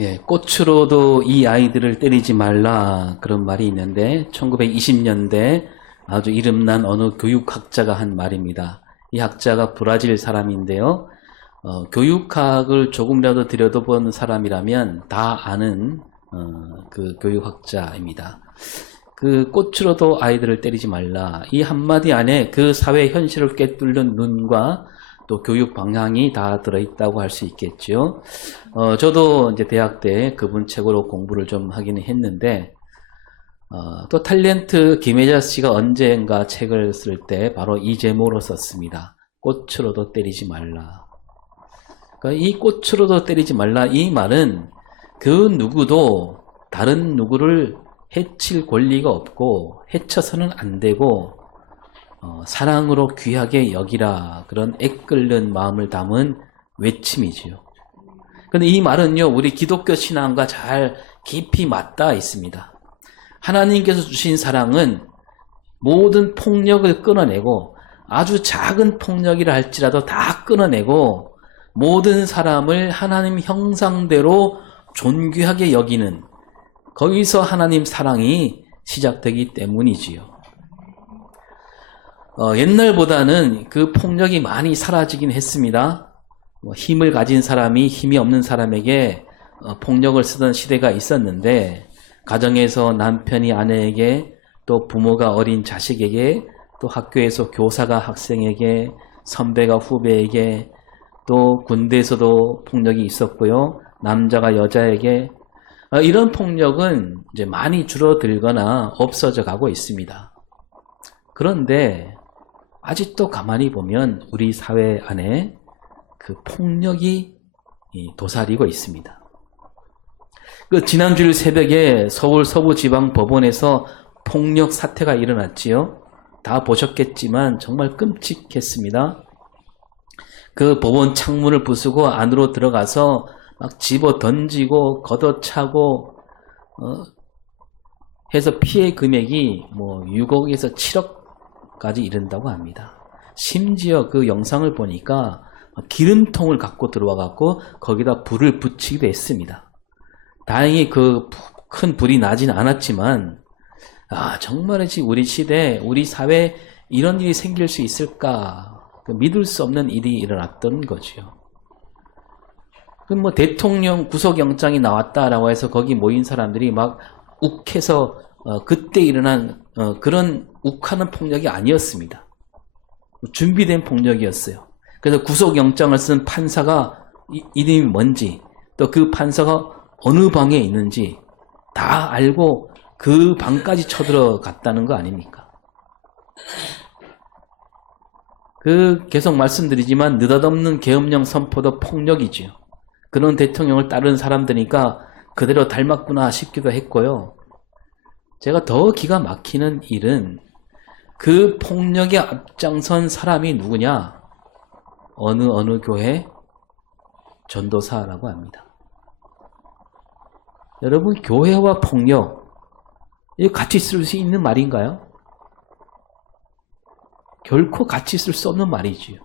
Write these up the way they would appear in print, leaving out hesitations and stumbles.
예, 꽃으로도 이 아이들을 때리지 말라 그런 말이 있는데 1920년대 아주 이름난 어느 교육학자가 한 말입니다. 이 학자가 브라질 사람인데요. 교육학을 조금이라도 들여다본 사람이라면 다 아는 그 교육학자입니다. 그 꽃으로도 아이들을 때리지 말라. 이 한마디 안에 그 사회 현실을 꿰뚫는 눈과 또 교육 방향이 다 들어있다고 할 수 있겠죠. 저도 이제 대학 때 그분 책으로 공부를 좀 하기는 했는데, 또 탤런트 김혜자 씨가 언젠가 책을 쓸 때 바로 이 제목으로 썼습니다. 꽃으로도 때리지 말라. 그러니까 이 꽃으로도 때리지 말라 이 말은 그 누구도 다른 누구를 해칠 권리가 없고 해쳐서는 안 되고 사랑으로 귀하게 여기라 그런 애끓는 마음을 담은 외침이지요. 그런데 이 말은요 우리 기독교 신앙과 잘 깊이 맞닿아 있습니다. 하나님께서 주신 사랑은 모든 폭력을 끊어내고 아주 작은 폭력이라 할지라도 다 끊어내고 모든 사람을 하나님 형상대로 존귀하게 여기는 거기서 하나님 사랑이 시작되기 때문이지요. 옛날보다는 그 폭력이 많이 사라지긴 했습니다. 힘을 가진 사람이 힘이 없는 사람에게 폭력을 쓰던 시대가 있었는데 가정에서 남편이 아내에게 또 부모가 어린 자식에게 또 학교에서 교사가 학생에게 선배가 후배에게 또 군대에서도 폭력이 있었고요. 남자가 여자에게 이런 폭력은 이제 많이 줄어들거나 없어져 가고 있습니다. 그런데 아직도 가만히 보면 우리 사회 안에 그 폭력이 도사리고 있습니다. 그 지난주 새벽에 서울 서부지방법원에서 폭력 사태가 일어났지요. 다 보셨겠지만 정말 끔찍했습니다. 그 법원 창문을 부수고 안으로 들어가서 막 집어 던지고 걷어차고 해서 피해 금액이 뭐 6억에서 7억까지 이른다고 합니다. 심지어 그 영상을 보니까 기름통을 갖고 들어와 갖고 거기다 불을 붙이기도 했습니다. 다행히 그 큰 불이 나진 않았지만 정말이지 우리 시대 우리 사회에 이런 일이 생길 수 있을까 믿을 수 없는 일이 일어났던 거죠. 그럼 뭐 대통령 구속영장이 나왔다라고 해서 거기 모인 사람들이 막 욱해서 그때 일어난 그런 욱하는 폭력이 아니었습니다. 준비된 폭력이었어요. 그래서 구속영장을 쓴 판사가 이름이 뭔지 또 그 판사가 어느 방에 있는지 다 알고 그 방까지 쳐들어갔다는 거 아닙니까? 계속 말씀드리지만 느닷없는 계엄령 선포도 폭력이지요. 그런 대통령을 따르는 사람들이니까 그대로 닮았구나 싶기도 했고요. 제가 더 기가 막히는 일은 그 폭력에 앞장선 사람이 누구냐? 어느 교회? 전도사라고 합니다. 여러분 교회와 폭력 이거 같이 쓸 수 있는 말인가요? 결코 같이 쓸 수 없는 말이지요.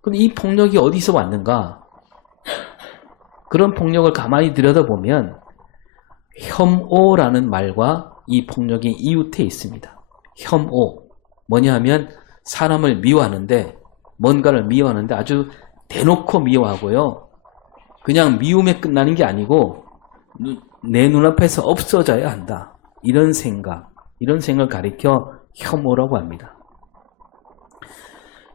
그럼 이 폭력이 어디서 왔는가? 그런 폭력을 가만히 들여다보면 혐오라는 말과 이 폭력이 이웃해 있습니다. 혐오. 뭐냐 하면 사람을 미워하는데 뭔가를 미워하는데 아주 대놓고 미워하고요. 그냥 미움에 끝나는 게 아니고 내 눈앞에서 없어져야 한다. 이런 생각을 가리켜 혐오라고 합니다.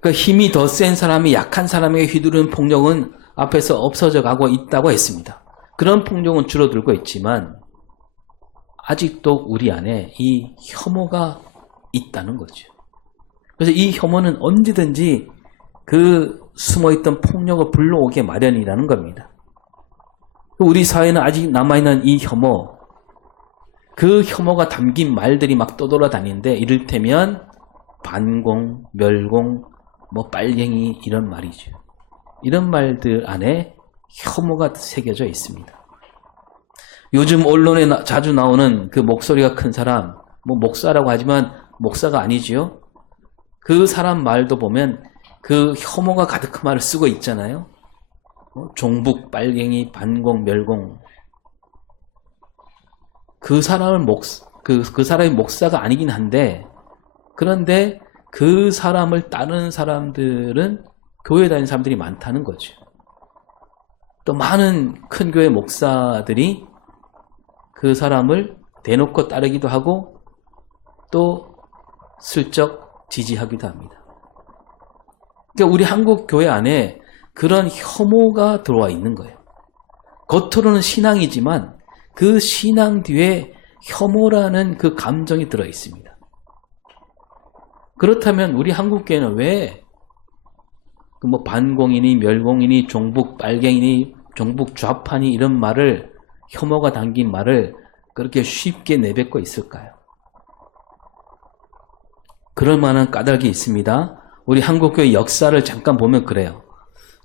그 힘이 더 센 사람이 약한 사람에게 휘두르는 폭력은 앞에서 없어져 가고 있다고 했습니다. 그런 폭력은 줄어들고 있지만 아직도 우리 안에 이 혐오가 있다는 거죠. 그래서 이 혐오는 언제든지 그 숨어있던 폭력을 불러오게 마련이라는 겁니다. 우리 사회는 아직 남아있는 이 혐오, 그 혐오가 담긴 말들이 막 떠돌아다니는데 이를테면 반공, 멸공, 빨갱이 이런 말이죠. 이런 말들 안에 혐오가 새겨져 있습니다. 요즘 언론에 자주 나오는 그 목소리가 큰 사람, 목사라고 하지만 목사가 아니지요. 그 사람 말도 보면 그 혐오가 가득한 말을 쓰고 있잖아요. 종북, 빨갱이, 반공, 멸공. 그 사람을 그 사람이 목사가 아니긴 한데, 그런데 그 사람을 따르는 사람들은 교회 다니는 사람들이 많다는 거죠. 또 많은 큰 교회 목사들이 그 사람을 대놓고 따르기도 하고 또 슬쩍 지지하기도 합니다. 그러니까 우리 한국 교회 안에 그런 혐오가 들어와 있는 거예요. 겉으로는 신앙이지만 그 신앙 뒤에 혐오라는 그 감정이 들어 있습니다. 그렇다면 우리 한국 교회는 왜 뭐 반공이니 멸공이니 종북 빨갱이니 종북 좌파니 이런 말을, 혐오가 담긴 말을 그렇게 쉽게 내뱉고 있을까요? 그럴 만한 까닭이 있습니다. 우리 한국교회 역사를 잠깐 보면 그래요.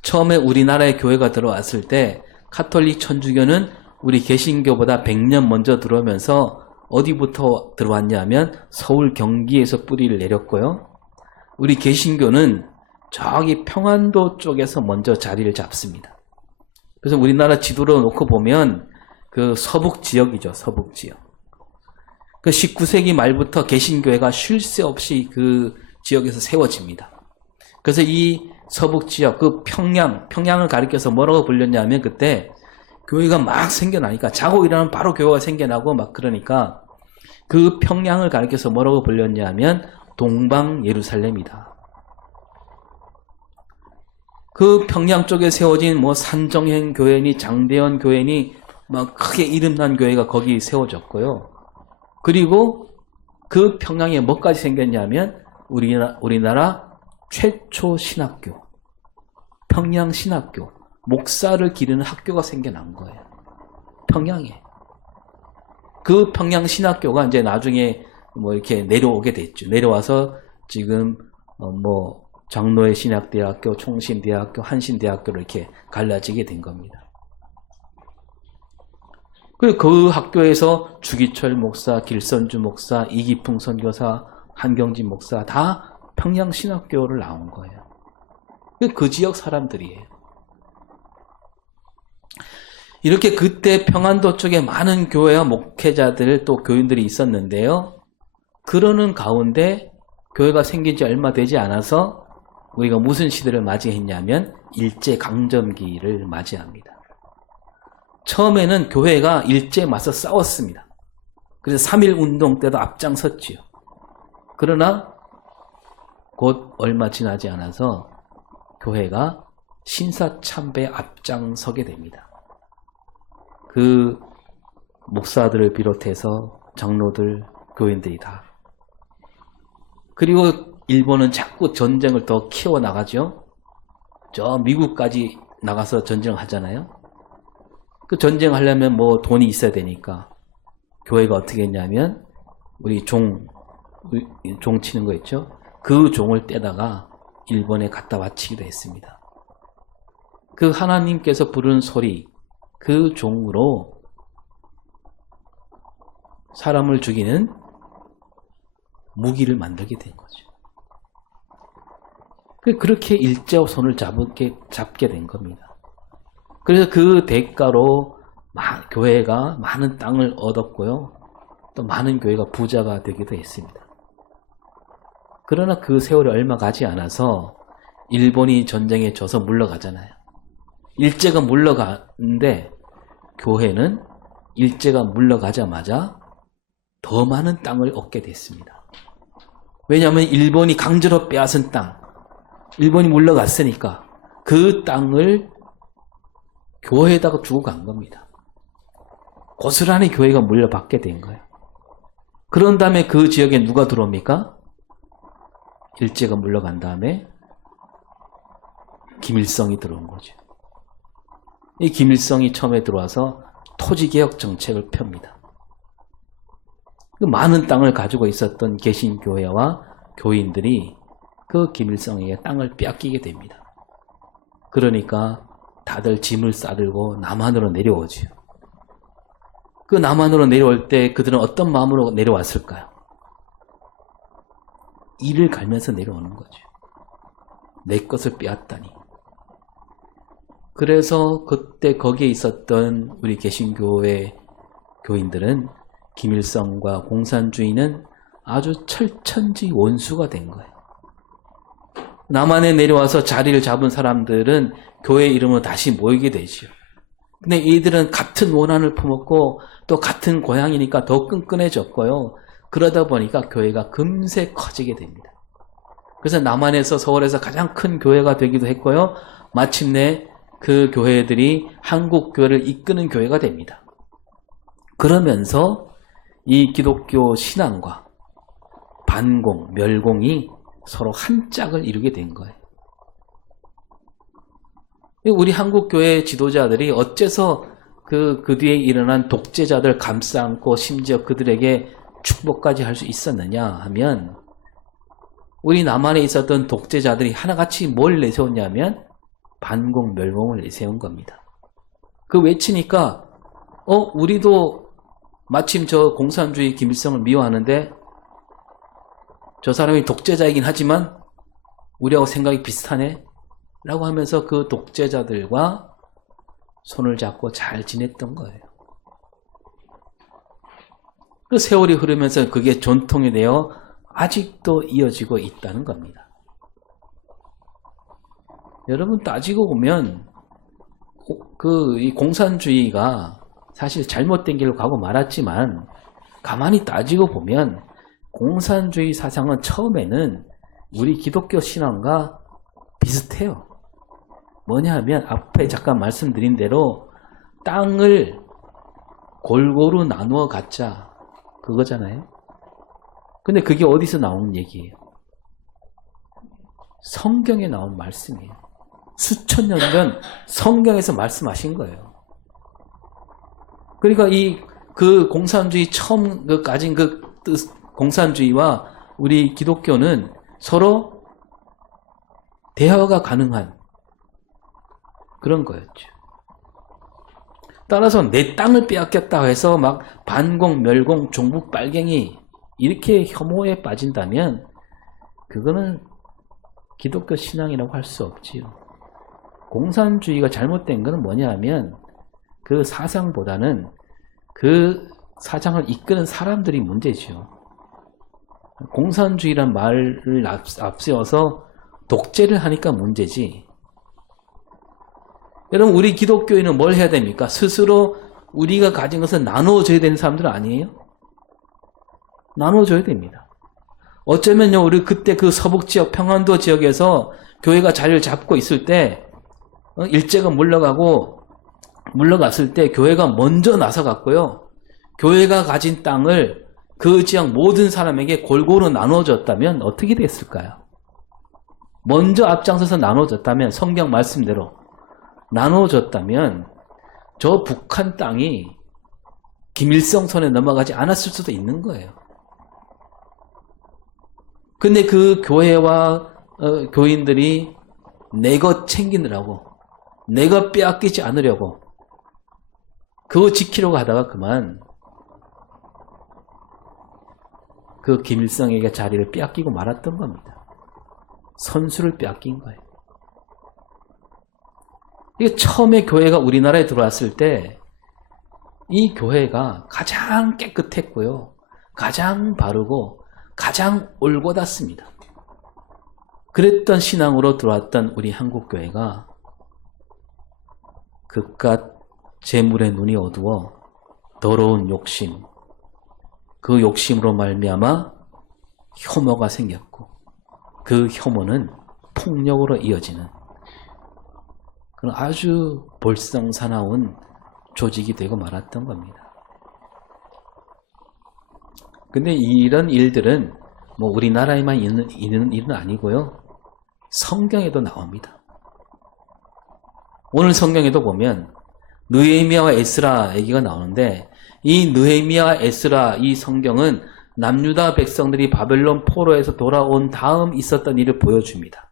처음에 우리나라에 교회가 들어왔을 때 카톨릭 천주교는 우리 개신교보다 100년 먼저 들어오면서 어디부터 들어왔냐면 서울 경기에서 뿌리를 내렸고요. 우리 개신교는 저기 평안도 쪽에서 먼저 자리를 잡습니다. 그래서 우리나라 지도로 놓고 보면 그 서북 지역이죠. 서북 지역. 그 19세기 말부터 개신교회가 쉴 새 없이 그 지역에서 세워집니다. 그래서 이 서북 지역, 그 평양을 가리켜서 뭐라고 불렸냐면 그때 교회가 막 생겨나니까 자고 일어나면 바로 교회가 생겨나고 막 그러니까 그 평양을 가리켜서 뭐라고 불렸냐면 동방 예루살렘이다. 그 평양 쪽에 세워진 뭐 산정행 교회니 장대현 교회니 막 크게 이름난 교회가 거기 세워졌고요. 그리고 그 평양에 뭐까지 생겼냐면 우리나라 최초 신학교, 평양 신학교, 목사를 기르는 학교가 생겨난 거예요. 평양에. 그 평양 신학교가 이제 나중에 뭐 이렇게 내려오게 됐죠. 내려와서 지금 뭐 장로회 신학대학교, 총신대학교, 한신대학교로 이렇게 갈라지게 된 겁니다. 그리고 그 학교에서 주기철 목사, 길선주 목사, 이기풍 선교사, 한경진 목사 다 평양 신학교를 나온 거예요. 그 지역 사람들이에요. 이렇게 그때 평안도 쪽에 많은 교회와 목회자들 또 교인들이 있었는데요. 그러는 가운데 교회가 생긴 지 얼마 되지 않아서 우리가 무슨 시대를 맞이했냐면 일제강점기를 맞이합니다. 처음에는 교회가 일제에 맞서 싸웠습니다. 그래서 3.1운동 때도 앞장섰지요. 그러나 곧 얼마 지나지 않아서 교회가 신사참배에 앞장서게 됩니다. 그 목사들을 비롯해서 장로들, 교인들이 다. 그리고 일본은 자꾸 전쟁을 더 키워나가죠. 저 미국까지 나가서 전쟁을 하잖아요. 그 전쟁하려면 뭐 돈이 있어야 되니까 교회가 어떻게 했냐면 우리 종 치는 거 있죠. 그 종을 떼다가 일본에 갖다 바치기도 했습니다. 그 하나님께서 부르는 소리, 그 종으로 사람을 죽이는 무기를 만들게 된 거죠. 그렇게 일제와 손을 잡게 된 겁니다. 그래서 그 대가로 교회가 많은 땅을 얻었고요. 또 많은 교회가 부자가 되기도 했습니다. 그러나 그 세월이 얼마 가지 않아서 일본이 전쟁에 져서 물러가잖아요. 일제가 물러가는데 교회는 일제가 물러가자마자 더 많은 땅을 얻게 됐습니다. 왜냐하면 일본이 강제로 빼앗은 땅, 일본이 물러갔으니까 그 땅을 교회에다가 주고 간 겁니다. 고스란히 교회가 물려받게 된 거예요. 그런 다음에 그 지역에 누가 들어옵니까? 일제가 물러간 다음에 김일성이 들어온 거죠. 이 김일성이 처음에 들어와서 토지개혁 정책을 펴니다. 많은 땅을 가지고 있었던 개신교회와 교인들이 그 김일성에게 땅을 빼앗기게 됩니다. 그러니까 다들 짐을 싸들고 남한으로 내려오죠. 그 남한으로 내려올 때 그들은 어떤 마음으로 내려왔을까요? 이를 갈면서 내려오는 거죠. 내 것을 빼앗다니. 그래서 그때 거기에 있었던 우리 개신교회 교인들은 김일성과 공산주의는 아주 철천지 원수가 된 거예요. 남한에 내려와서 자리를 잡은 사람들은 교회 이름으로 다시 모이게 되죠. 근데 이들은 같은 원한을 품었고 또 같은 고향이니까 더 끈끈해졌고요. 그러다 보니까 교회가 금세 커지게 됩니다. 그래서 남한에서 서울에서 가장 큰 교회가 되기도 했고요. 마침내 그 교회들이 한국 교회를 이끄는 교회가 됩니다. 그러면서 이 기독교 신앙과 반공, 멸공이 서로 한 짝을 이루게 된 거예요. 우리 한국교회 지도자들이 어째서 그 뒤에 일어난 독재자들 감싸 안고 심지어 그들에게 축복까지 할 수 있었느냐 하면 우리 남한에 있었던 독재자들이 하나같이 뭘 내세웠냐면 반공, 멸공을 내세운 겁니다. 그 외치니까 우리도 마침 저 공산주의 김일성을 미워하는데 저 사람이 독재자이긴 하지만 우리하고 생각이 비슷하네 라고 하면서 그 독재자들과 손을 잡고 잘 지냈던 거예요. 그 세월이 흐르면서 그게 전통이 되어 아직도 이어지고 있다는 겁니다. 여러분 따지고 보면 이 공산주의가 사실 잘못된 길로 가고 말았지만 가만히 따지고 보면 공산주의 사상은 처음에는 우리 기독교 신앙과 비슷해요. 뭐냐 하면 앞에 잠깐 말씀드린 대로 땅을 골고루 나누어 갖자 그거잖아요. 근데 그게 어디서 나오는 얘기예요? 성경에 나온 말씀이에요. 수천 년 전 성경에서 말씀하신 거예요. 그러니까 그 공산주의 처음 가진 그 공산주의와 우리 기독교는 서로 대화가 가능한 그런 거였죠. 따라서 내 땅을 빼앗겼다 해서 막 반공, 멸공, 종북, 빨갱이 이렇게 혐오에 빠진다면 그거는 기독교 신앙이라고 할 수 없지요. 공산주의가 잘못된 것은 뭐냐 하면 그 사상보다는 그 사상을 이끄는 사람들이 문제죠. 공산주의란 말을 앞세워서 독재를 하니까 문제지. 여러분 우리 기독교인은 뭘 해야 됩니까? 스스로 우리가 가진 것을 나눠줘야 되는 사람들 아니에요? 나눠줘야 됩니다. 어쩌면요 우리 그때 그 서북지역 평안도 지역에서 교회가 자리를 잡고 있을 때 일제가 물러갔을 때 교회가 먼저 나서갔고요. 교회가 가진 땅을 그 지역 모든 사람에게 골고루 나눠줬다면 어떻게 됐을까요? 먼저 앞장서서 나눠줬다면 성경 말씀대로 나눠줬다면 저 북한 땅이 김일성 손에 넘어가지 않았을 수도 있는 거예요. 근데 그 교회와 교인들이 내 것 챙기느라고 내 것 빼앗기지 않으려고 그거 지키려고 하다가 그만 그 김일성에게 자리를 빼앗기고 말았던 겁니다. 선수를 빼앗긴 거예요. 이게 처음에 교회가 우리나라에 들어왔을 때 이 교회가 가장 깨끗했고요. 가장 바르고 가장 올곧았습니다. 그랬던 신앙으로 들어왔던 우리 한국교회가 그깟 재물의 눈이 어두워 더러운 욕심, 그 욕심으로 말미암아 혐오가 생겼고 그 혐오는 폭력으로 이어지는 그런 아주 볼썽사나운 조직이 되고 말았던 겁니다. 근데 이런 일들은 뭐 우리나라에만 있는 일은 아니고요. 성경에도 나옵니다. 오늘 성경에도 보면 느헤미야와 에스라 얘기가 나오는데 이 느헤미야와 에스라 이 성경은 남유다 백성들이 바벨론 포로에서 돌아온 다음 있었던 일을 보여줍니다.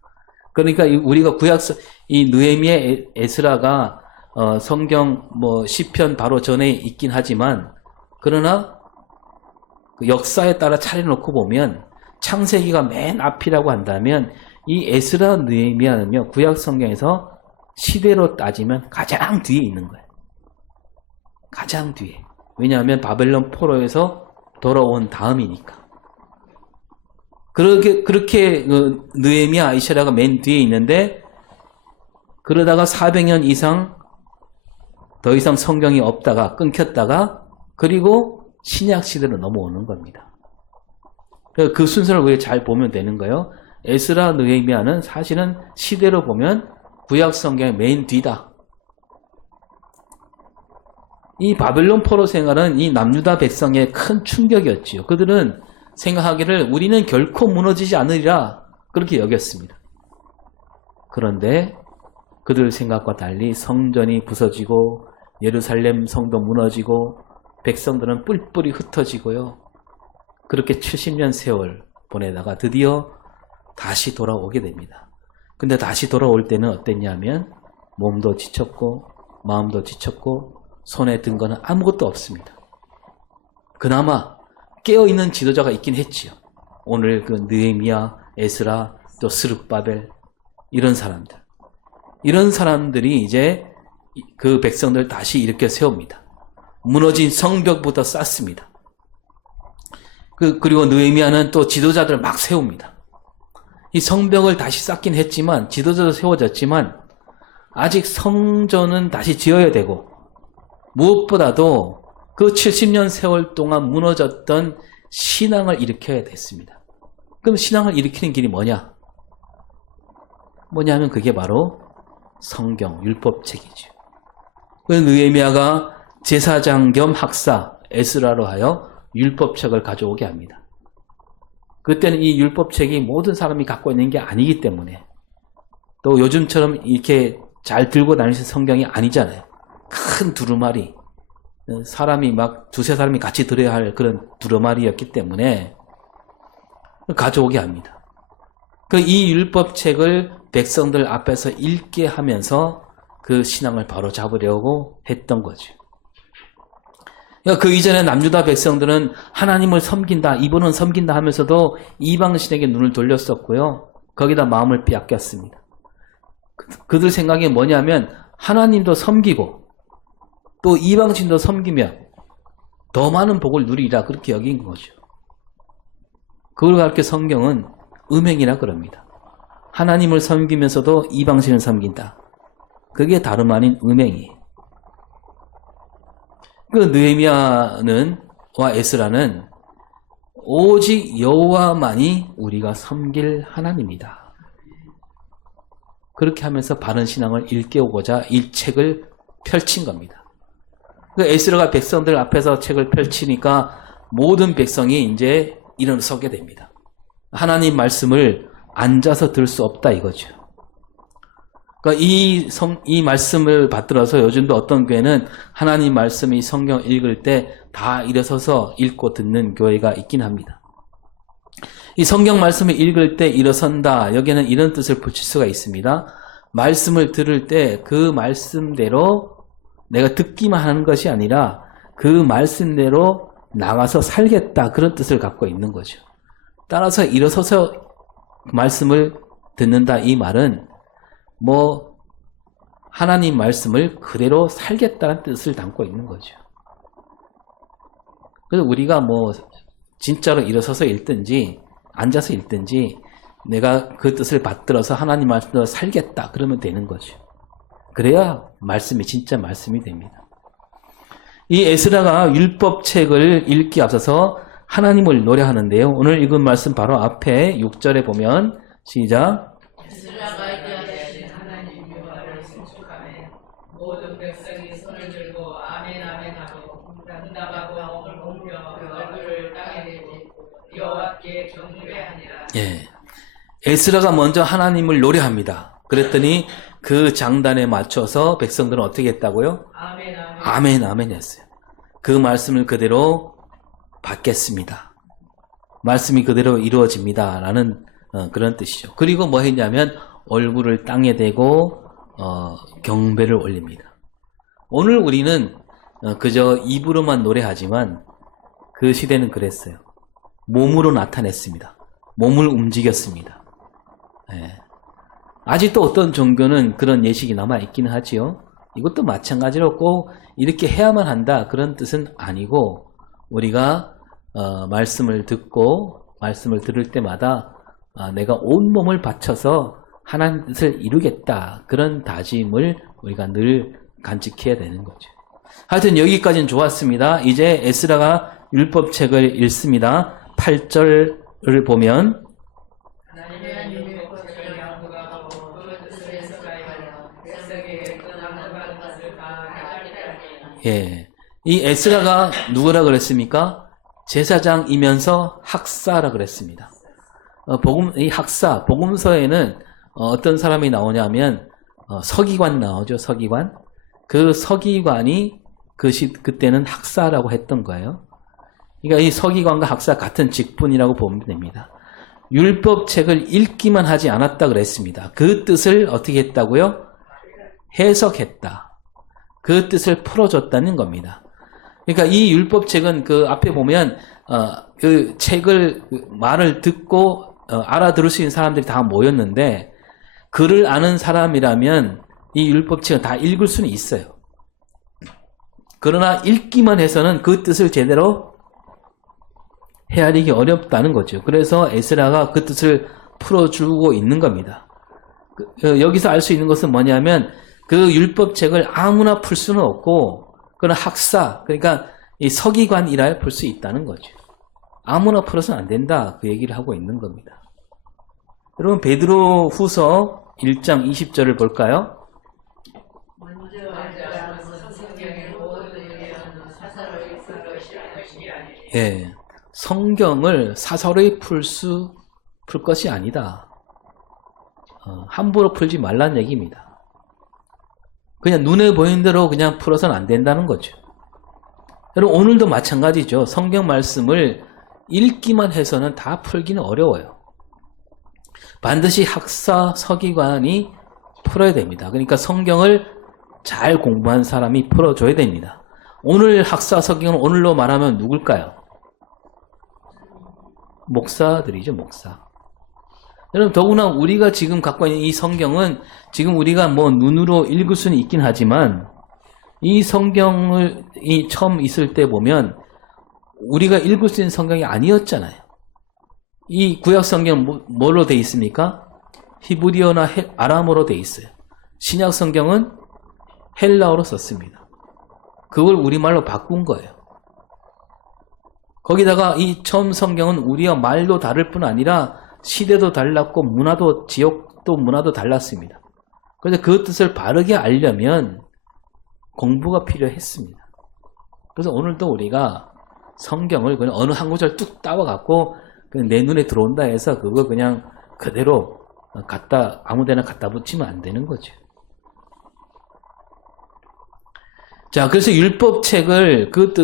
그러니까 우리가 이 느헤미야 에스라가 성경 시편 바로 전에 있긴 하지만 그러나 그 역사에 따라 차려놓고 보면 창세기가 맨 앞이라고 한다면 이 에스라 느헤미야는요 구약 성경에서 시대로 따지면 가장 뒤에 있는 거예요. 가장 뒤에. 왜냐하면 바벨론 포로에서 돌아온 다음이니까. 그렇게 느헤미야, 이스라가 맨 뒤에 있는데 그러다가 400년 이상 더 이상 성경이 없다가 끊겼다가 그리고 신약 시대로 넘어오는 겁니다. 그 순서를 우리가 잘 보면 되는 거예요. 에스라, 느헤미야는 사실은 시대로 보면 구약 성경의 맨 뒤다. 이 바벨론 포로 생활은 이 남유다 백성의 큰 충격이었지요. 그들은 생각하기를 우리는 결코 무너지지 않으리라 그렇게 여겼습니다. 그런데 그들 생각과 달리 성전이 부서지고 예루살렘 성도 무너지고 백성들은 뿔뿔이 흩어지고요. 그렇게 70년 세월 보내다가 드디어 다시 돌아오게 됩니다. 근데 다시 돌아올 때는 어땠냐면 몸도 지쳤고 마음도 지쳤고 손에 든 거는 아무것도 없습니다. 그나마 깨어있는 지도자가 있긴 했지요. 오늘 그 느헤미야, 에스라, 또 스룹바벨 이런 사람들. 이런 사람들이 이제 그 백성들 다시 일으켜 세웁니다. 무너진 성벽부터 쌓습니다. 그리고 느헤미야는 또 지도자들을 막 세웁니다. 이 성벽을 다시 쌓긴 했지만 지도자도 세워졌지만 아직 성전은 다시 지어야 되고 무엇보다도 그 70년 세월 동안 무너졌던 신앙을 일으켜야 됐습니다. 그럼 신앙을 일으키는 길이 뭐냐? 뭐냐면 그게 바로 성경, 율법책이죠. 그래서 느헤미야가 제사장 겸 학사 에스라로 하여 율법책을 가져오게 합니다. 그때는 이 율법책이 모든 사람이 갖고 있는 게 아니기 때문에 또 요즘처럼 이렇게 잘 들고 다니는 성경이 아니잖아요. 큰 두루마리, 사람이 막 두세 사람이 같이 들어야 할 그런 두루마리였기 때문에 가져오게 합니다. 이 율법책을 백성들 앞에서 읽게 하면서 그 신앙을 바로 잡으려고 했던 거죠. 그 이전에 남유다 백성들은 하나님을 섬긴다, 이분은 섬긴다 하면서도 이방신에게 눈을 돌렸었고요. 거기다 마음을 빼앗겼습니다. 그들 생각이 뭐냐면 하나님도 섬기고 또 이방신도 섬기면 더 많은 복을 누리라 그렇게 여긴 거죠. 그걸 가르쳐 성경은 음행이라 그럽니다. 하나님을 섬기면서도 이방신을 섬긴다. 그게 다름 아닌 음행이에요. 그 느헤미야는 와 에스라는 오직 여호와만이 우리가 섬길 하나님이다. 그렇게 하면서 바른 신앙을 일깨우고자 이 책을 펼친 겁니다. 그 에스라가 백성들 앞에서 책을 펼치니까 모든 백성이 이제 일어서게 됩니다. 하나님 말씀을 앉아서 들 수 없다 이거죠. 그러니까 이 말씀을 받들어서 요즘도 어떤 교회는 하나님 말씀이 성경 읽을 때 다 일어서서 읽고 듣는 교회가 있긴 합니다. 이 성경 말씀을 읽을 때 일어선다. 여기에는 이런 뜻을 붙일 수가 있습니다. 말씀을 들을 때 그 말씀대로 내가 듣기만 하는 것이 아니라 그 말씀대로 나가서 살겠다. 그런 뜻을 갖고 있는 거죠. 따라서 일어서서 말씀을 듣는다. 이 말은 하나님 말씀을 그대로 살겠다는 뜻을 담고 있는 거죠. 그래서 우리가 진짜로 일어서서 읽든지 앉아서 읽든지 내가 그 뜻을 받들어서 하나님 말씀대로 살겠다 그러면 되는 거죠. 그래야 말씀이 진짜 말씀이 됩니다. 이 에스라가 율법책을 읽기 앞서서 하나님을 노래하는데요. 오늘 읽은 말씀 바로 앞에 6절에 보면 시작. 에스라가 이르되 하나님 여호와를 송축하매 모든 백성이 손을 들고 아멘 아멘 하고 응답하고 얼굴을 땅에 대고 여호와께 경배하니라. 예, 에스라가 먼저 하나님을 노래합니다. 그랬더니 그 장단에 맞춰서 백성들은 어떻게 했다고요? 아멘 아멘. 아멘 아멘 했어요. 그 말씀을 그대로 받겠습니다. 말씀이 그대로 이루어집니다. 라는 그런 뜻이죠. 그리고 뭐 했냐면 얼굴을 땅에 대고 경배를 올립니다. 오늘 우리는 그저 입으로만 노래하지만 그 시대는 그랬어요. 몸으로 나타냈습니다. 몸을 움직였습니다. 예. 아직도 어떤 종교는 그런 예식이 남아있기는 하지요. 이것도 마찬가지로 꼭 이렇게 해야만 한다 그런 뜻은 아니고 우리가 말씀을 듣고 말씀을 들을 때마다 내가 온몸을 바쳐서 하나님 뜻을 이루겠다 그런 다짐을 우리가 늘 간직해야 되는 거죠. 하여튼 여기까지는 좋았습니다. 이제 에스라가 율법책을 읽습니다. 8절을 보면 예, 이 에스라가 누구라 그랬습니까? 제사장이면서 학사라 그랬습니다. 이 학사, 복음서에는 어떤 사람이 나오냐면 서기관 나오죠. 서기관. 그 서기관이 그때는 학사라고 했던 거예요. 그러니까 이 서기관과 학사 같은 직분이라고 보면 됩니다. 율법책을 읽기만 하지 않았다 그랬습니다. 그 뜻을 어떻게 했다고요? 해석했다. 그 뜻을 풀어줬다는 겁니다. 그러니까 이 율법책은 그 앞에 보면 그 책을 말을 듣고 알아들을 수 있는 사람들이 다 모였는데 글을 아는 사람이라면 이 율법책은 다 읽을 수는 있어요. 그러나 읽기만 해서는 그 뜻을 제대로 헤아리기 어렵다는 거죠. 그래서 에스라가 그 뜻을 풀어주고 있는 겁니다. 여기서 알 수 있는 것은 뭐냐면 그 율법책을 아무나 풀 수는 없고 그런 학사, 그러니까 이 서기관이라 풀 수 있다는 거죠. 아무나 풀어서는 안 된다 그 얘기를 하고 있는 겁니다. 여러분 베드로 후서 1장 20절을 볼까요? 예, 성경을 사설의 풀 것이 아니다. 함부로 풀지 말라는 얘기입니다. 그냥 눈에 보이는 대로 그냥 풀어서는 안 된다는 거죠. 여러분 오늘도 마찬가지죠. 성경 말씀을 읽기만 해서는 다 풀기는 어려워요. 반드시 학사, 서기관이 풀어야 됩니다. 그러니까 성경을 잘 공부한 사람이 풀어줘야 됩니다. 오늘 학사, 서기관 오늘로 말하면 누굴까요? 목사들이죠. 목사. 여러분 더구나 우리가 지금 갖고 있는 이 성경은 지금 우리가 뭐 눈으로 읽을 수는 있긴 하지만 이 성경을 처음 있을 때 보면 우리가 읽을 수 있는 성경이 아니었잖아요. 이 구약 성경은 뭘로 돼 있습니까? 히브리어나 아람어로 돼 있어요. 신약 성경은 헬라어로 썼습니다. 그걸 우리말로 바꾼 거예요. 거기다가 이 처음 성경은 우리와 말도 다를 뿐 아니라 시대도 달랐고 문화도 지역도 문화도 달랐습니다. 그래서 그 뜻을 바르게 알려면 공부가 필요했습니다. 그래서 오늘도 우리가 성경을 그냥 어느 한 구절 뚝 따와갖고 그냥 내 눈에 들어온다 해서 그거 그냥 그대로 아무데나 갖다 붙이면 안 되는 거죠. 자, 그래서 율법책을 그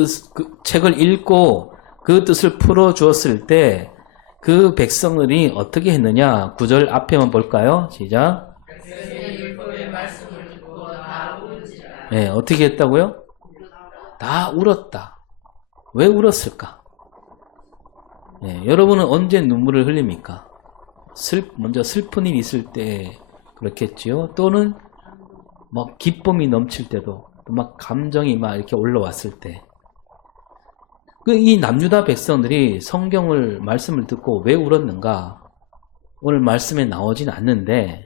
책을 읽고 그 뜻을 풀어 주었을 때 그 백성들이 어떻게 했느냐? 9절 앞에만 볼까요? 시작. 율법의 말씀을 듣고 다 울지라. 네, 어떻게 했다고요? 다 울었다. 왜 울었을까? 네, 여러분은 언제 눈물을 흘립니까? 먼저 슬픈 일이 있을 때 그렇겠지요. 또는 막 기쁨이 넘칠 때도 막 감정이 막 이렇게 올라왔을 때. 이 남유다 백성들이 성경을 말씀을 듣고 왜 울었는가? 오늘 말씀에 나오진 않는데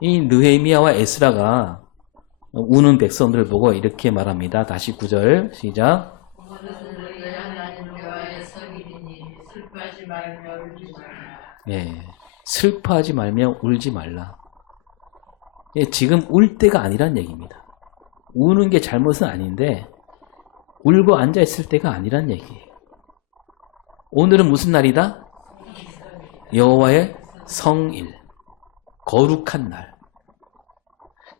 이 느헤미야와 에스라가 우는 백성들을 보고 이렇게 말합니다. 다시 9절 시작. 예, 슬퍼하지 말며 울지 말라. 예, 지금 울 때가 아니란 얘기입니다. 우는 게 잘못은 아닌데 울고 앉아있을 때가 아니란 얘기예요. 오늘은 무슨 날이다? 여호와의 성일, 거룩한 날.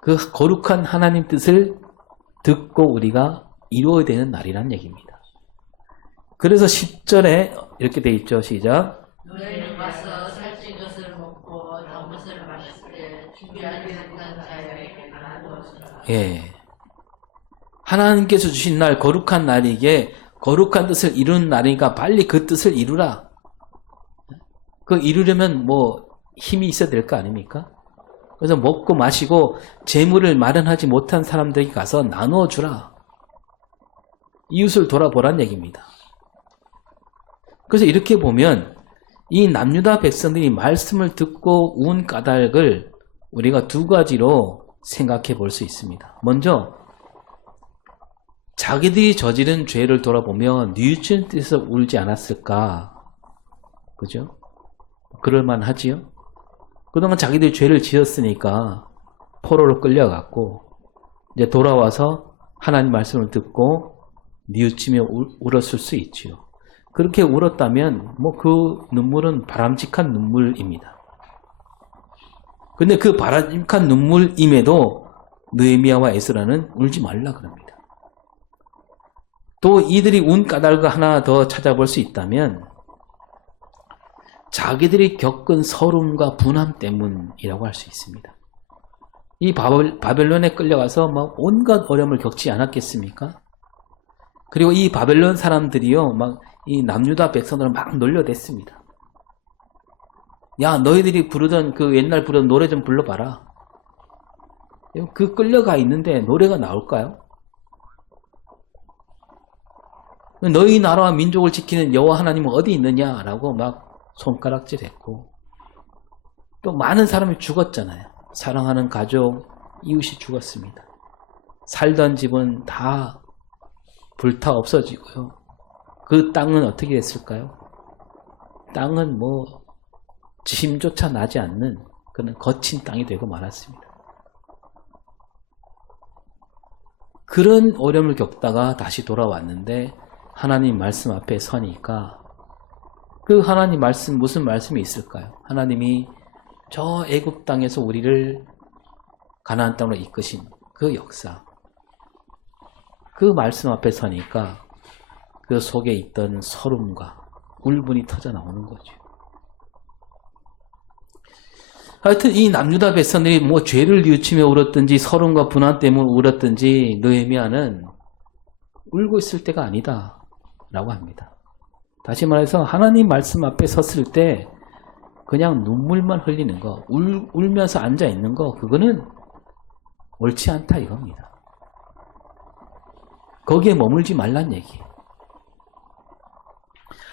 그 거룩한 하나님 뜻을 듣고 우리가 이루어야 되는 날이란 얘기입니다. 그래서 10절에 이렇게 돼 있죠. 시작. 너희는 가서 살찐 것을 먹고 더운 것을 마실 때 준비하지 못한 자에게 나누었으라. 예. 하나님께서 주신 날, 거룩한 날이기에 거룩한 뜻을 이루는 날이니까 빨리 그 뜻을 이루라. 그 이루려면 뭐 힘이 있어야 될 거 아닙니까? 그래서 먹고 마시고 재물을 마련하지 못한 사람들에게 가서 나누어 주라. 이웃을 돌아보란 얘기입니다. 그래서 이렇게 보면 이 남유다 백성들이 말씀을 듣고 운 까닭을 우리가 두 가지로 생각해 볼 수 있습니다. 먼저 자기들이 저지른 죄를 돌아보며 뉘우치는 뜻에서 울지 않았을까? 그죠? 그럴만 하지요? 그동안 자기들이 죄를 지었으니까 포로로 끌려갔고 이제 돌아와서 하나님 말씀을 듣고 뉘우치며 울었을 수 있지요. 그렇게 울었다면 뭐 그 눈물은 바람직한 눈물입니다. 근데 그 바람직한 눈물임에도 느헤미야와 에스라는 울지 말라 그럽니다. 또 이들이 운 까닭을 하나 더 찾아볼 수 있다면 자기들이 겪은 서름과 분함 때문이라고 할 수 있습니다. 이 바벨론에 끌려가서 막 온갖 어려움을 겪지 않았겠습니까? 그리고 이 바벨론 사람들이요, 막 이 남유다 백성들을 막 놀려댔습니다. 야, 너희들이 부르던 그 옛날 부르던 노래 좀 불러봐라. 그 끌려가 있는데 노래가 나올까요? 너희 나라와 민족을 지키는 여호와 하나님은 어디 있느냐라고 막 손가락질했고, 또 많은 사람이 죽었잖아요. 사랑하는 가족, 이웃이 죽었습니다. 살던 집은 다 불타 없어지고요. 그 땅은 어떻게 됐을까요? 땅은 뭐 짐조차 나지 않는 그런 거친 땅이 되고 말았습니다. 그런 어려움을 겪다가 다시 돌아왔는데 하나님 말씀 앞에 서니까 그 하나님 말씀, 무슨 말씀이 있을까요? 하나님이 저 애굽 땅에서 우리를 가나안 땅으로 이끄신 그 역사, 그 말씀 앞에 서니까 그 속에 있던 서름과 울분이 터져 나오는 거죠. 하여튼 이 남유다 백성들이 뭐 죄를 뉘우치며 울었든지 서름과 분한 때문에 울었든지 느헤미야는 울고 있을 때가 아니다 라고 합니다. 다시 말해서 하나님 말씀 앞에 섰을 때 그냥 눈물만 흘리는 거, 울면서 앉아 있는 거, 그거는 옳지 않다 이겁니다. 거기에 머물지 말란 얘기예요.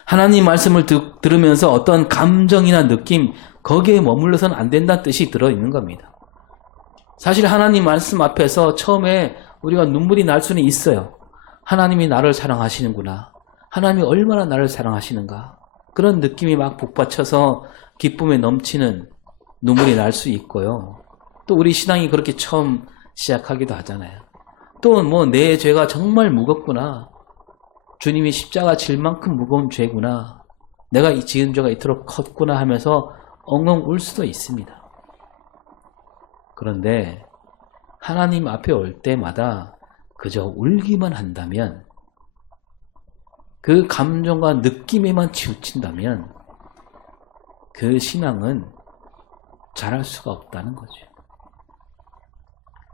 하나님 말씀을 들으면서 어떤 감정이나 느낌, 거기에 머물러서는 안 된다는 뜻이 들어있는 겁니다. 사실 하나님 말씀 앞에서 처음에 우리가 눈물이 날 수는 있어요. 하나님이 나를 사랑하시는구나. 하나님이 얼마나 나를 사랑하시는가. 그런 느낌이 막 북받쳐서 기쁨에 넘치는 눈물이 날 수 있고요. 또 우리 신앙이 그렇게 처음 시작하기도 하잖아요. 또 뭐 내 죄가 정말 무겁구나. 주님이 십자가 질 만큼 무거운 죄구나. 내가 이 지은 죄가 이토록 컸구나 하면서 엉엉 울 수도 있습니다. 그런데 하나님 앞에 올 때마다 그저 울기만 한다면, 그 감정과 느낌에만 치우친다면 그 신앙은 자랄 수가 없다는 거죠.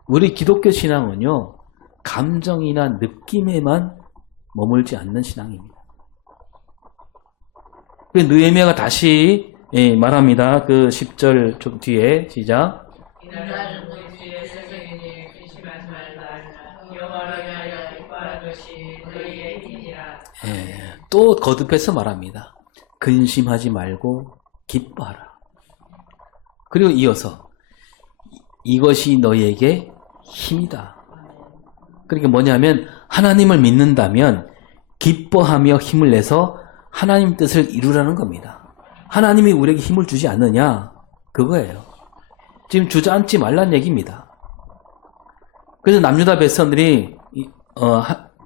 우리 기독교 신앙은요, 감정이나 느낌에만 머물지 않는 신앙입니다. 그 느헤미야가 다시 말합니다. 그 10절 좀 뒤에 시작. 이날은 그 주의 선생님이 의심하지 말라. 여호와를 위하여 기뻐하는 것이 너희의 힘이라. 또 거듭해서 말합니다. 근심하지 말고 기뻐하라. 그리고 이어서 이것이 너희에게 힘이다. 그러니까 뭐냐면 하나님을 믿는다면 기뻐하며 힘을 내서 하나님 뜻을 이루라는 겁니다. 하나님이 우리에게 힘을 주지 않느냐? 그거예요. 지금 주저앉지 말란 얘기입니다. 그래서 남유다 백성들이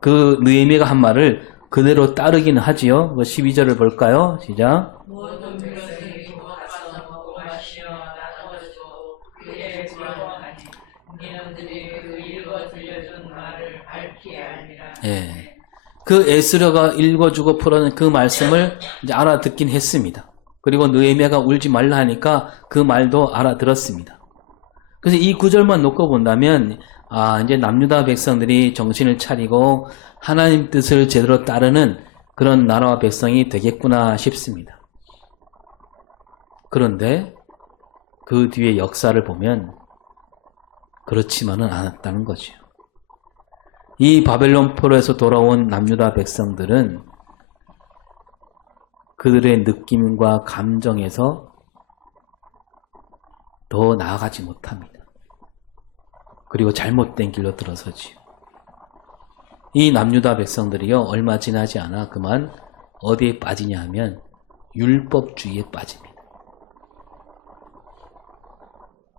그 느헤미야가 한 말을 그대로 따르기는 하지요. 12절을 볼까요? 시작. 모든 백성이 가서 먹고 마시어 나누어주고 그의 부러워하니 이놈들이 그 읽어 들려준 말을 밝히 알리라. 그 에스라가 읽어주고 풀어낸 그 말씀을 이제 알아듣긴 했습니다. 그리고 느헤미야가 울지 말라 하니까 그 말도 알아들었습니다. 그래서 이 구절만 놓고 본다면 이제 남유다 백성들이 정신을 차리고 하나님 뜻을 제대로 따르는 그런 나라와 백성이 되겠구나 싶습니다. 그런데 그 뒤에 역사를 보면 그렇지만은 않았다는 거죠. 이 바벨론 포로에서 돌아온 남유다 백성들은 그들의 느낌과 감정에서 더 나아가지 못합니다. 그리고 잘못된 길로 들어서지요. 이 남유다 백성들이요, 얼마 지나지 않아 그만 어디에 빠지냐 하면 율법주의에 빠집니다.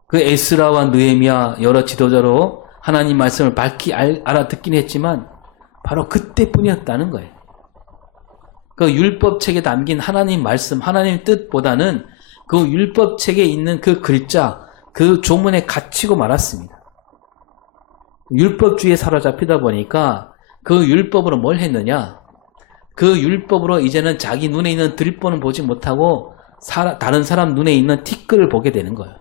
그 에스라와 느헤미야 여러 지도자로 하나님 말씀을 밝히 알아듣긴 했지만 바로 그때뿐이었다는 거예요. 그 율법책에 담긴 하나님 말씀, 하나님 뜻보다는 그 율법책에 있는 그 글자, 그 조문에 갇히고 말았습니다. 율법주의에 사로잡히다 보니까 그 율법으로 뭘 했느냐? 그 율법으로 이제는 자기 눈에 있는 들보는 보지 못하고 다른 사람 눈에 있는 티끌을 보게 되는 거예요.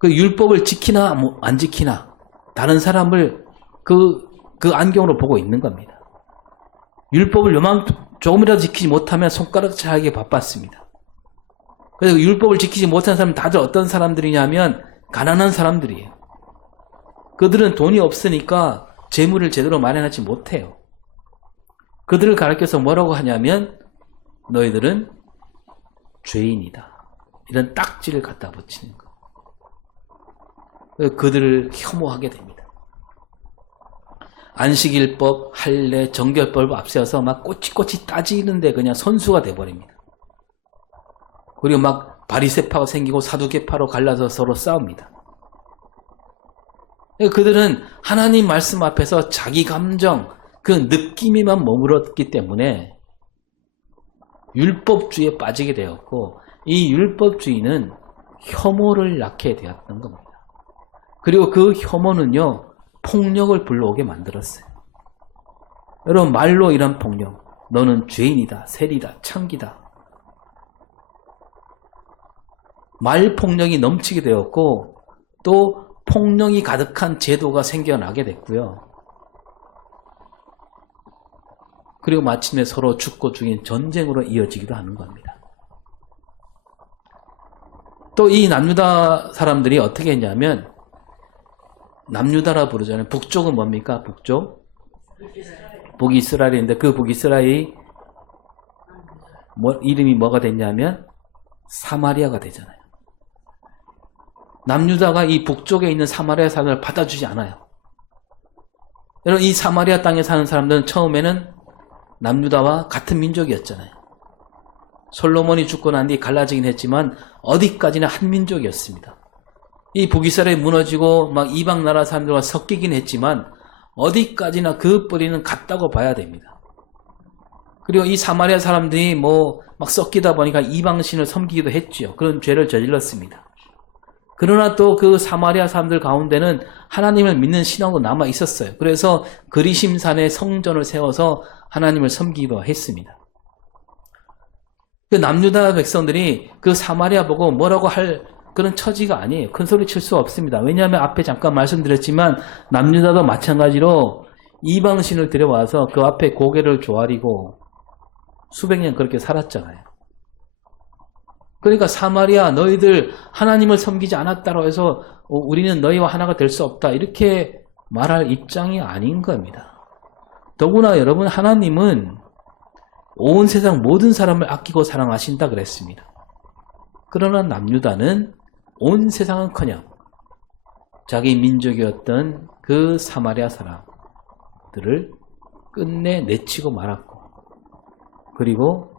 그 율법을 지키나 안 지키나 다른 사람을 그 안경으로 보고 있는 겁니다. 율법을 조금이라도 지키지 못하면 손가락 차게 바빴습니다. 그래서 율법을 지키지 못하는 사람은 다들 어떤 사람들이냐면 가난한 사람들이에요. 그들은 돈이 없으니까 재물을 제대로 마련하지 못해요. 그들을 가르쳐서 뭐라고 하냐면 너희들은 죄인이다. 이런 딱지를 갖다 붙이는 거예요. 그들을 혐오하게 됩니다. 안식일법, 할례, 정결법을 앞세워서 막 꼬치꼬치 따지는데 그냥 선수가 돼버립니다. 그리고 막 바리새파가 생기고 사두개파로 갈라서 서로 싸웁니다. 그들은 하나님 말씀 앞에서 자기 감정, 그 느낌에만 머물렀기 때문에 율법주의에 빠지게 되었고 이 율법주의는 혐오를 낳게 되었던 겁니다. 그리고 그 혐오는요, 폭력을 불러오게 만들었어요. 여러분, 말로 이런 폭력, 너는 죄인이다, 세리다, 창기다. 말 폭력이 넘치게 되었고 또 폭력이 가득한 제도가 생겨나게 됐고요. 그리고 마침내 서로 죽고 죽인 전쟁으로 이어지기도 하는 겁니다. 또 이 남유다 사람들이 어떻게 했냐면 남유다라 부르잖아요. 북쪽은 뭡니까? 북쪽? 북이스라엘인데 그 북이스라엘이 이름이 뭐가 됐냐면 사마리아가 되잖아요. 남유다가 이 북쪽에 있는 사마리아 사람을 받아주지 않아요. 여러분, 이 사마리아 땅에 사는 사람들은 처음에는 남유다와 같은 민족이었잖아요. 솔로몬이 죽고 난 뒤 갈라지긴 했지만 어디까지나 한 민족이었습니다. 이 북이스라엘이 무너지고 막 이방 나라 사람들과 섞이긴 했지만 어디까지나 그 뿌리는 같다고 봐야 됩니다. 그리고 이 사마리아 사람들이 막 섞이다 보니까 이방신을 섬기기도 했지요. 그런 죄를 저질렀습니다. 그러나 또 그 사마리아 사람들 가운데는 하나님을 믿는 신앙도 남아 있었어요. 그래서 그리심산에 성전을 세워서 하나님을 섬기기도 했습니다. 그 남유다 백성들이 그 사마리아 보고 뭐라고 할 그런 처지가 아니에요. 큰 소리 칠 수 없습니다. 왜냐하면 앞에 잠깐 말씀드렸지만 남유다도 마찬가지로 이방신을 들여와서 그 앞에 고개를 조아리고 수백 년 그렇게 살았잖아요. 그러니까 사마리아 너희들 하나님을 섬기지 않았다고 해서 우리는 너희와 하나가 될 수 없다 이렇게 말할 입장이 아닌 겁니다. 더구나 여러분, 하나님은 온 세상 모든 사람을 아끼고 사랑하신다 그랬습니다. 그러나 남유다는 온 세상은커녕 자기 민족이었던 그 사마리아 사람들을 끝내 내치고 말았고, 그리고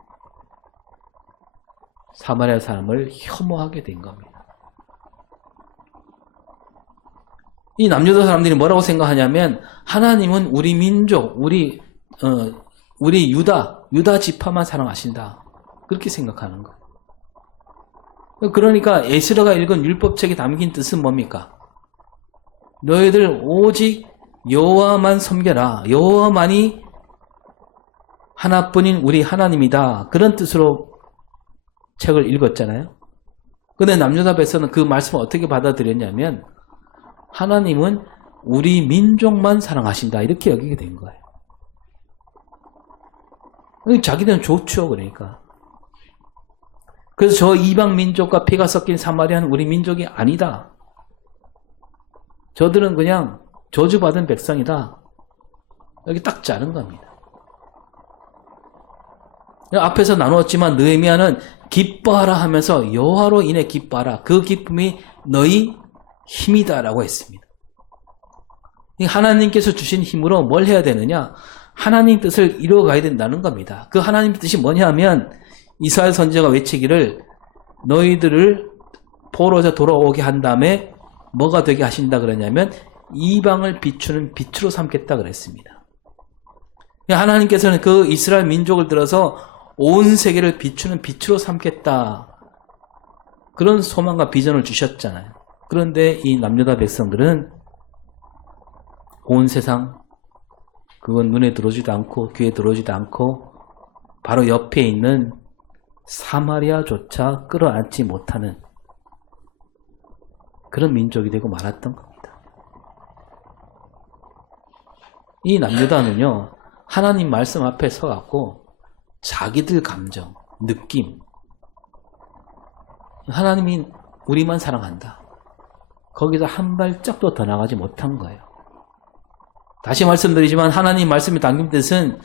사마리아 사람을 혐오하게 된 겁니다. 이 남유다 사람들이 뭐라고 생각하냐면 하나님은 우리 민족, 우리 유다 지파만 사랑하신다. 그렇게 생각하는 거예요. 그러니까 에스라가 읽은 율법책에 담긴 뜻은 뭡니까? 너희들 오직 여호와만 섬겨라. 여호와만이 하나뿐인 우리 하나님이다. 그런 뜻으로 책을 읽었잖아요. 근데 남유다 백성은 그 말씀을 어떻게 받아들였냐면 하나님은 우리 민족만 사랑하신다. 이렇게 여기게 된 거예요. 자기들은 좋죠. 그러니까. 그래서 저 이방 민족과 피가 섞인 사마리아는 우리 민족이 아니다. 저들은 그냥 저주받은 백성이다. 여기 딱 자른 겁니다. 앞에서 나누었지만 느헤미야는 기뻐하라 하면서 여호와로 인해 기뻐하라. 그 기쁨이 너희 힘이다라고 했습니다. 하나님께서 주신 힘으로 뭘 해야 되느냐? 하나님 뜻을 이루어가야 된다는 겁니다. 그 하나님 뜻이 뭐냐 하면 이스라엘 선지자가 외치기를 너희들을 포로에서 돌아오게 한 다음에 뭐가 되게 하신다 그러냐면 이방을 비추는 빛으로 삼겠다 그랬습니다. 하나님께서는 그 이스라엘 민족을 들어서 온 세계를 비추는 빛으로 삼겠다. 그런 소망과 비전을 주셨잖아요. 그런데 이 남유다 백성들은 온 세상 그건 눈에 들어오지도 않고 귀에 들어오지도 않고 바로 옆에 있는 사마리아조차 끌어안지 못하는 그런 민족이 되고 말았던 겁니다. 이 남유다는요, 하나님 말씀 앞에 서갖고 자기들 감정, 느낌, 하나님이 우리만 사랑한다. 거기서 한 발짝도 더 나가지 못한 거예요. 다시 말씀드리지만 하나님 말씀이 담긴 뜻은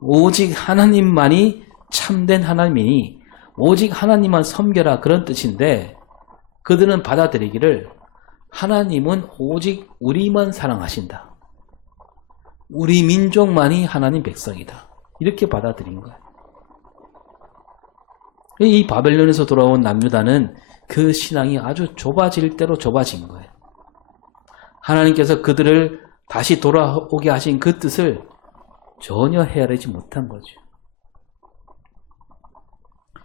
오직 하나님만이 참된 하나님이니 오직 하나님만 섬겨라 그런 뜻인데 그들은 받아들이기를 하나님은 오직 우리만 사랑하신다. 우리 민족만이 하나님 백성이다. 이렇게 받아들인 거예요. 이 바벨론에서 돌아온 남유다는 그 신앙이 아주 좁아질 대로 좁아진 거예요. 하나님께서 그들을 다시 돌아오게 하신 그 뜻을 전혀 헤아리지 못한 거죠.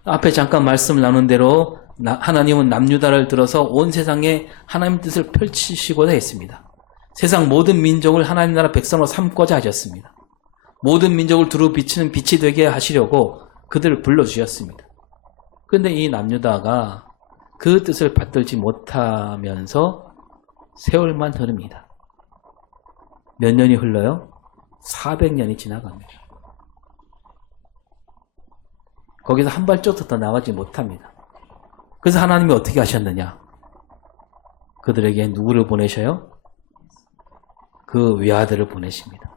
앞에 잠깐 말씀 나눈 대로 하나님은 남유다를 들어서 온 세상에 하나님 뜻을 펼치시고자 했습니다. 세상 모든 민족을 하나님 나라 백성으로 삼고자 하셨습니다. 모든 민족을 두루 비치는 빛이 되게 하시려고 그들을 불러주셨습니다. 그런데 이 남유다가 그 뜻을 받들지 못하면서 세월만 흐릅니다. 몇 년이 흘러요? 400년이 지나갑니다. 거기서 한 발짝도 더 나가지 못합니다. 그래서 하나님이 어떻게 하셨느냐? 그들에게 누구를 보내셔요? 그 외아들을 보내십니다.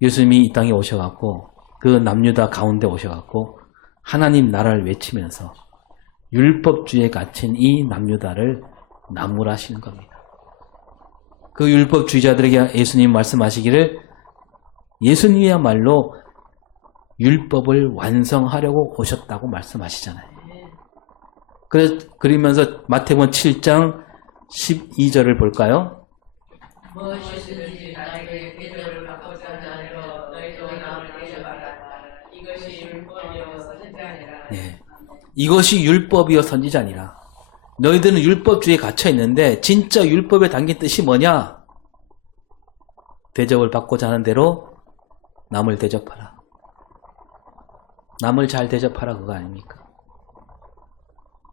예수님이 이 땅에 오셔갖고 그 남유다 가운데 오셔갖고 하나님 나라를 외치면서 율법주의에 갇힌 이 남유다를 나무라시는 겁니다. 그 율법주의자들에게 예수님 말씀하시기를 예수님이야말로 율법을 완성하려고 오셨다고 말씀하시잖아요. 그러면서 마태복음 7장 12절을 볼까요? 무엇이든지 나에게 계절을 바꾸자 하여 너희도 남을 대접하라. 이것이 율법이요 선지자니라. 네. 이것이 율법이요 선지자니라. 너희들은 율법주의에 갇혀 있는데 진짜 율법에 담긴 뜻이 뭐냐? 대접을 받고자 하는 대로 남을 대접하라. 남을 잘 대접하라 그거 아닙니까?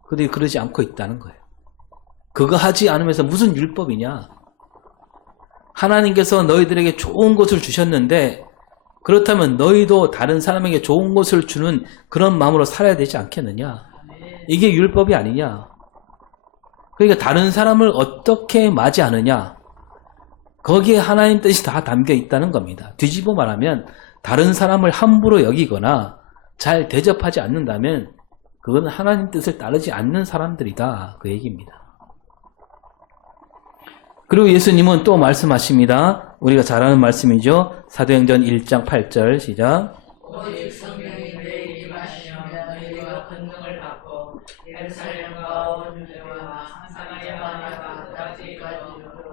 그들이 그러지 않고 있다는 거예요. 그거 하지 않으면서 무슨 율법이냐? 하나님께서 너희들에게 좋은 것을 주셨는데 그렇다면 너희도 다른 사람에게 좋은 것을 주는 그런 마음으로 살아야 되지 않겠느냐? 이게 율법이 아니냐? 그러니까 다른 사람을 어떻게 맞이하느냐? 거기에 하나님 뜻이 다 담겨 있다는 겁니다. 뒤집어 말하면 다른 사람을 함부로 여기거나 잘 대접하지 않는다면 그건 하나님 뜻을 따르지 않는 사람들이다. 그 얘기입니다. 그리고 예수님은 또 말씀하십니다. 우리가 잘 아는 말씀이죠. 사도행전 1장 8절 시작. 오직 성령이 너희에게 임하시면 너희가 권능을 받고 예루살렘과 온 유대와 사마리아와 끝까지까지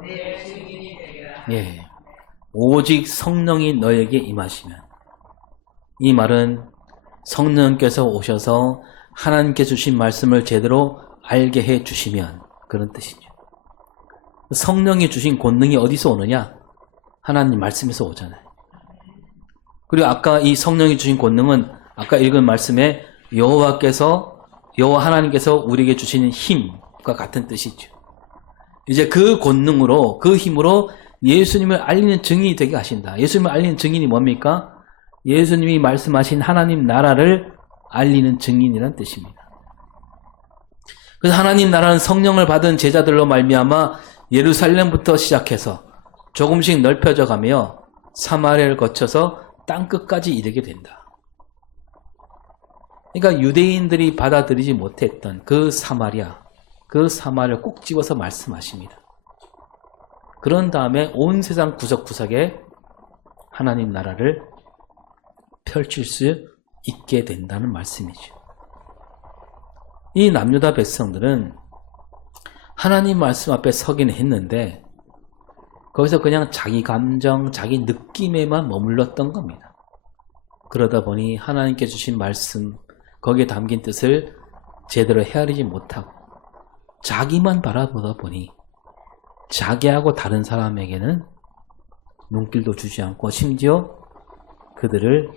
내 증인이 되리라. 예. 오직 성령이 너에게 임하시면. 이 말은 성령께서 오셔서 하나님께 주신 말씀을 제대로 알게 해 주시면 그런 뜻이죠. 성령이 주신 권능이 어디서 오느냐? 하나님 말씀에서 오잖아요. 그리고 아까 이 성령이 주신 권능은 아까 읽은 말씀에 여호와 하나님께서 우리에게 주시는 힘과 같은 뜻이죠. 이제 그 권능으로 그 힘으로 예수님을 알리는 증인이 되게 하신다. 예수님을 알리는 증인이 뭡니까? 예수님이 말씀하신 하나님 나라를 알리는 증인이란 뜻입니다. 그래서 하나님 나라는 성령을 받은 제자들로 말미암아 예루살렘부터 시작해서 조금씩 넓혀져 가며 사마리아를 거쳐서 땅끝까지 이르게 된다. 그러니까 유대인들이 받아들이지 못했던 그 사마리아를 꼭 집어서 말씀하십니다. 그런 다음에 온 세상 구석구석에 하나님 나라를 펼칠 수 있게 된다는 말씀이죠. 이 남유다 백성들은 하나님 말씀 앞에 서긴 했는데 거기서 그냥 자기 감정, 자기 느낌에만 머물렀던 겁니다. 그러다 보니 하나님께 주신 말씀, 거기에 담긴 뜻을 제대로 헤아리지 못하고 자기만 바라보다 보니 자기하고 다른 사람에게는 눈길도 주지 않고 심지어 그들을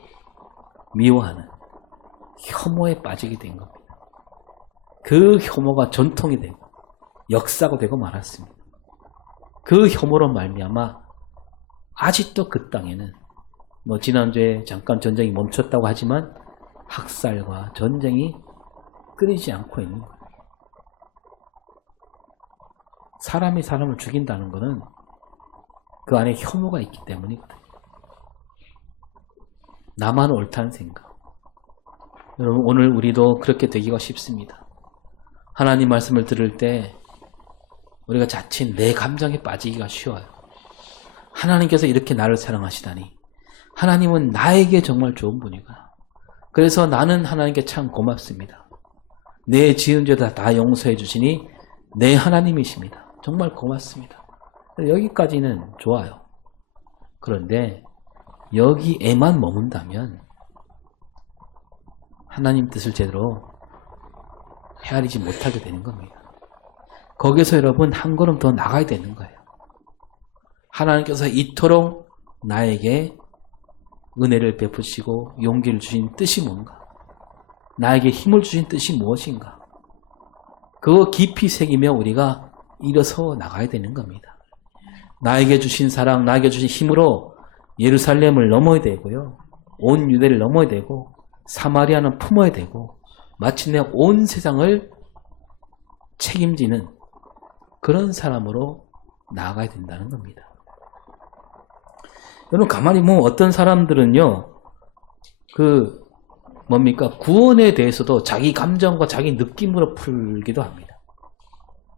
미워하는 혐오에 빠지게 된 겁니다. 그 혐오가 전통이 되고 역사가 되고 말았습니다. 그 혐오로 말미암아 아직도 그 땅에는 지난주에 잠깐 전쟁이 멈췄다고 하지만 학살과 전쟁이 끊이지 않고 있는 거예요. 사람이 사람을 죽인다는 것은 그 안에 혐오가 있기 때문이거든요. 나만 옳다는 생각. 여러분 오늘 우리도 그렇게 되기가 쉽습니다. 하나님 말씀을 들을 때 우리가 자칫 내 감정에 빠지기가 쉬워요. 하나님께서 이렇게 나를 사랑하시다니. 하나님은 나에게 정말 좋은 분이구나. 그래서 나는 하나님께 참 고맙습니다. 내 지은 죄 다 용서해 주시니 내 하나님이십니다. 정말 고맙습니다. 여기까지는 좋아요. 그런데 여기에만 머문다면 하나님 뜻을 제대로 헤아리지 못하게 되는 겁니다. 거기서 여러분 한 걸음 더 나가야 되는 거예요. 하나님께서 이토록 나에게 은혜를 베푸시고 용기를 주신 뜻이 뭔가? 나에게 힘을 주신 뜻이 무엇인가? 그거 깊이 새기며 우리가 일어서 나가야 되는 겁니다. 나에게 주신 사랑, 나에게 주신 힘으로 예루살렘을 넘어야 되고요. 온 유대를 넘어야 되고 사마리아는 품어야 되고 마침내 온 세상을 책임지는 그런 사람으로 나아가야 된다는 겁니다. 여러분 가만히 보면 어떤 사람들은요. 구원에 대해서도 자기 감정과 자기 느낌으로 풀기도 합니다.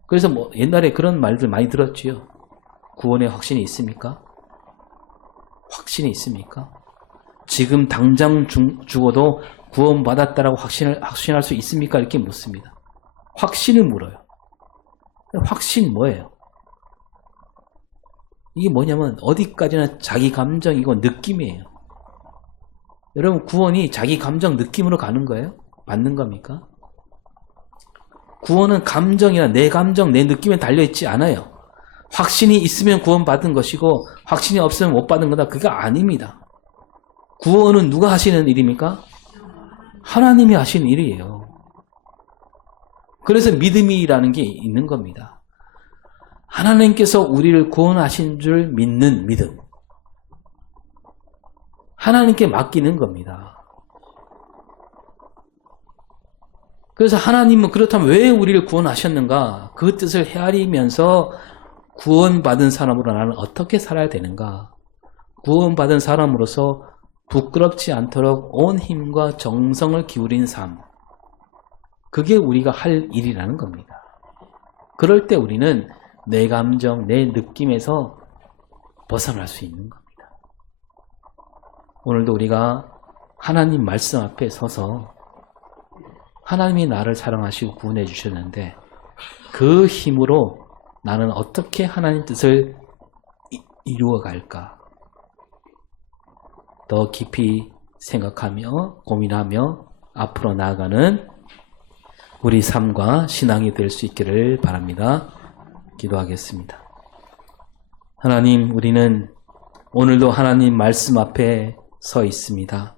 그래서 옛날에 그런 말들 많이 들었지요. 구원에 확신이 있습니까? 확신이 있습니까? 지금 당장 죽어도 구원받았다라고 확신할 수 있습니까? 이렇게 묻습니다. 확신을 물어요. 확신 뭐예요? 이게 뭐냐면 어디까지나 자기 감정이고 느낌이에요. 여러분 구원이 자기 감정 느낌으로 가는 거예요? 받는 겁니까? 구원은 감정이나 내 감정, 내 느낌에 달려있지 않아요. 확신이 있으면 구원받은 것이고 확신이 없으면 못 받은 거다. 그게 아닙니다. 구원은 누가 하시는 일입니까? 하나님이 하시는 일이에요. 그래서 믿음이라는 게 있는 겁니다. 하나님께서 우리를 구원하신 줄 믿는 믿음. 하나님께 맡기는 겁니다. 그래서 하나님은 그렇다면 왜 우리를 구원하셨는가? 그 뜻을 헤아리면서 구원받은 사람으로 나는 어떻게 살아야 되는가? 구원받은 사람으로서 부끄럽지 않도록 온 힘과 정성을 기울인 삶. 그게 우리가 할 일이라는 겁니다. 그럴 때 우리는 내 감정, 내 느낌에서 벗어날 수 있는 겁니다. 오늘도 우리가 하나님 말씀 앞에 서서 하나님이 나를 사랑하시고 구원해 주셨는데 그 힘으로 나는 어떻게 하나님 뜻을 이루어갈까? 더 깊이 생각하며 고민하며 앞으로 나아가는 우리 삶과 신앙이 될 수 있기를 바랍니다. 기도하겠습니다. 하나님, 우리는 오늘도 하나님 말씀 앞에 서 있습니다.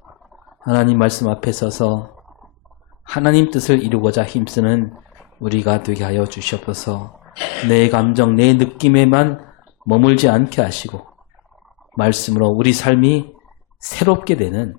하나님 말씀 앞에 서서 하나님 뜻을 이루고자 힘쓰는 우리가 되게 하여 주시옵소서. 내 감정, 내 느낌에만 머물지 않게 하시고 말씀으로 우리 삶이 새롭게 되는